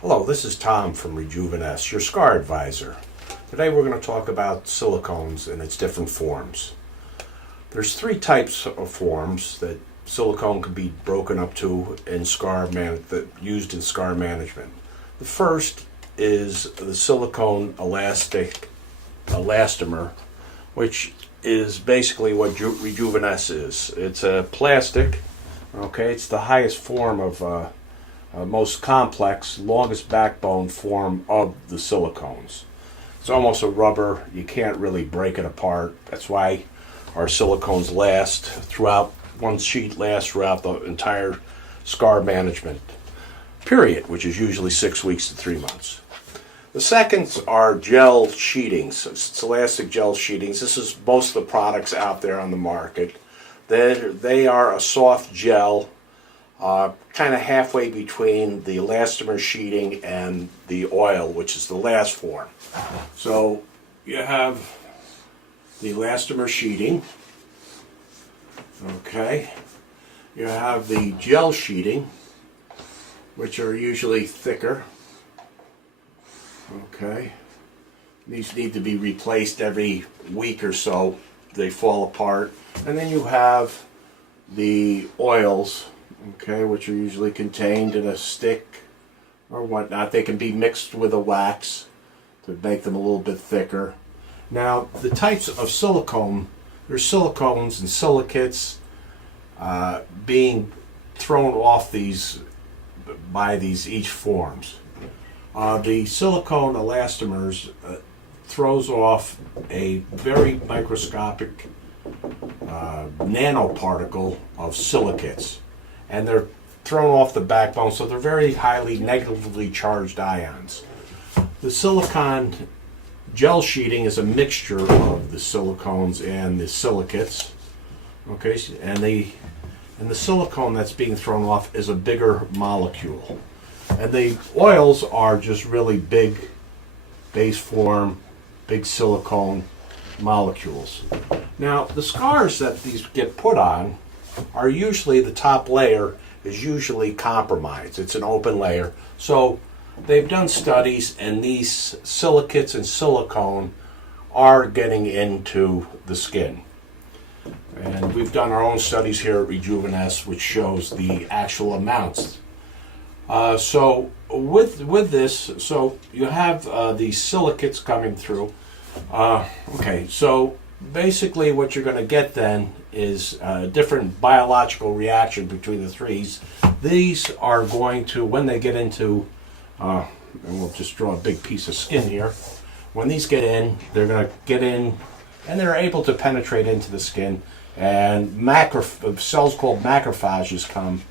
Hello, this is Tom from Rejuvenes, your scar advisor. Today we're going to talk about silicones and its different forms. There's three types of forms that silicone can be broken up to in used in scar management. The first is the silicone elastomer, which is basically what Rejuvenes is. It's a plastic, okay? It's the highest form of most complex, longest backbone form of the silicones. It's almost a rubber. You can't really break it apart. That's why our silicones last throughout, one sheet lasts throughout the entire scar management period, which is usually 6 weeks to 3 months. The seconds are gel sheetings, it's elastic gel sheetings. This is most of the products out there on the market. They are a soft gel, kind of halfway between the elastomer sheeting and the oil, which is the last form. So you have the elastomer sheeting, okay. You have the gel sheeting, which are usually thicker, okay. These need to be replaced every week or so. They fall apart. And then you have the oils, okay, which are usually contained in a stick or whatnot. They can be mixed with a wax to make them a little bit thicker. Now, the types of silicone, there's silicones and silicates being thrown off by these each forms. The silicone elastomers throws off a very microscopic nanoparticle of silicates, and they're thrown off the backbone, so they're very highly negatively charged ions. The silicone gel sheeting is a mixture of the silicones and the silicates, okay, and the silicone that's being thrown off is a bigger molecule. And the oils are just really big base form, big silicone molecules. Now, the scars that these get put on are usually, the top layer is usually compromised. It's an open layer. So they've done studies, and these silicates and silicone are getting into the skin. And we've done our own studies here at Rejuvenes, which shows the actual amounts. So with this, so you have these silicates coming through. Okay, so basically what you're going to get then is a different biological reaction between the threes. These are going to, when they get into, and we'll just draw a big piece of skin here. When these get in, they're going to get in, and they're able to penetrate into the skin, and cells called macrophages come,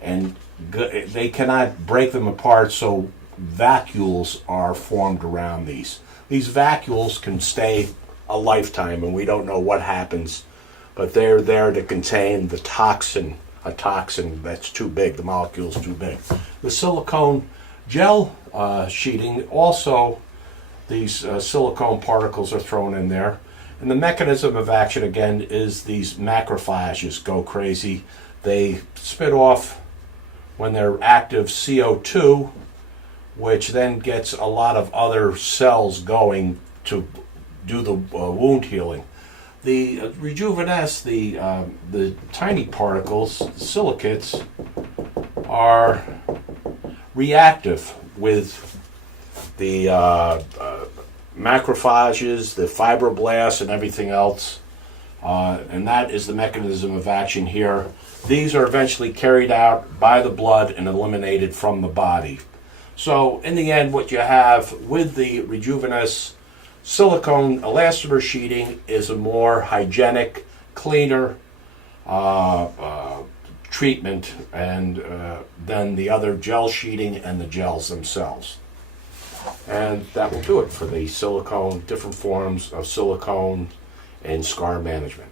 and they cannot break them apart, so vacuoles are formed around these. These vacuoles can stay a lifetime, and we don't know what happens, but they're there to contain the toxin, a toxin that's too big, the molecule's too big. The silicone gel sheeting, also these silicone particles are thrown in there, and the mechanism of action again is these macrophages go crazy. They spit off, when they're active, CO2, which then gets a lot of other cells going to do the wound healing. The Rejuvenes, the tiny particles, the silicates, are reactive with the macrophages, the fibroblasts, and everything else. And that is the mechanism of action here. These are eventually carried out by the blood and eliminated from the body. So in the end, what you have with the Rejuvenes silicone elastomer sheeting is a more hygienic, cleaner treatment than the other gel sheeting and the gels themselves. And that will do it for the silicone, different forms of silicone and scar management.